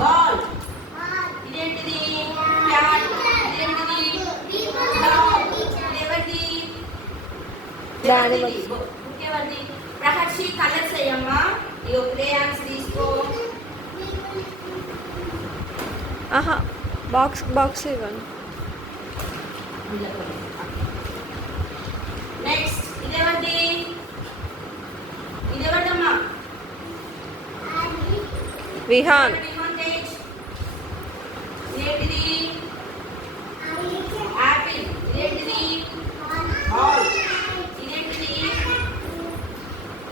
Ball. ఇదేంటిది? Cat. ఇదేంటిది? Dog. ఇదేవరిది? Book ఎవరిది? ప్రహర్షి కలర్స్ అయ్యమ్మా. ఇగో క్రేయాన్స్ తీసుకో. ఆహా, బాక్స్ ఇవ్వండి. నెక్స్ట్ ఇదేవరిది? ఇదేవరిదమ్మా? విహాన్. ఇదేంటిది? యాపిల్. ఇదేంటిది? బాల్. ఇదేంటిది?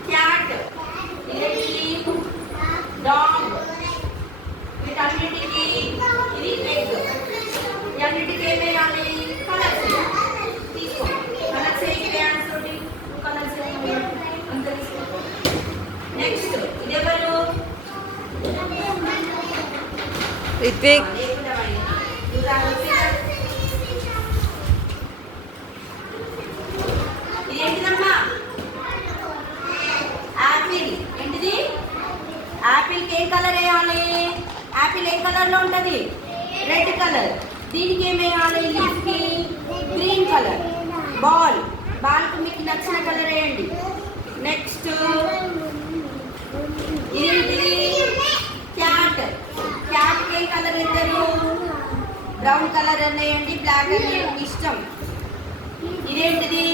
క్యాట్. ఇదేంటిది? డాగ్. వీటన్నిటికీ ఇది ఎగ్. ఇవన్నిటికీ ఏమేయాలి? కలర్స్ తీసుకో. కలర్స్ ఏ క్రేయాన్స్ తోటి కలర్స్ అంత తీసుకో. నెక్స్ట్ ఇదెవరు? రిత్విక్. ఇదేంటిదమ్మా? యాపిల్. ఏంటిది? యాపిల్కి ఏ కలర్ వేయాలి? యాపిల్ ఏ కలర్లో ఉంటుంది? Red colour. దీనికి ఏం వేయాలి? లీఫ్కి గ్రీన్ కలర్. బాల్. బాల్కి మీకు నచ్చిన కలర్ వేయండి. నెక్స్ట్ ఇదేంటిది? క్యాట్. క్యాట్కి ఏ కలర్ వేస్తారు? బ్రౌన్ కలర్ అనేయండి, బ్లాక్ అనేయండి, ఇష్టం. ఇదేంటిది?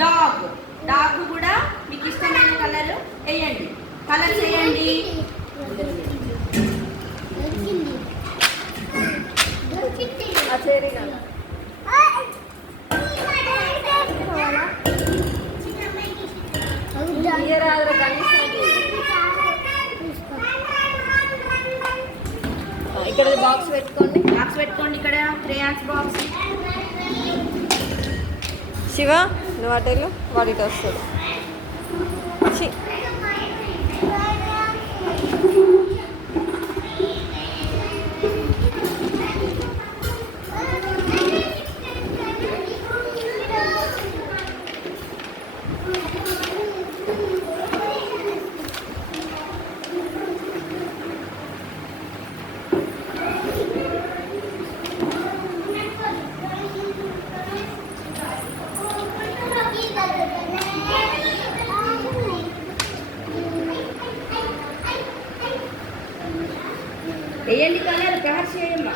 డాగ్. డాగ్ కూడా మీకు ఇష్టమైన కలర్ వేయండి. కలర్స్ వేయండి. ఇక్కడ బాక్స్ పెట్టుకోండి. బాక్స్ పెట్టుకోండి. ఇక్కడ క్రేయాన్స్ బాక్స్. శివ, నువ్వు అటెళ్ళు, వాడి వస్తాడు. వేయండి కలర్. ప్రహర్షి వేయమ్మా.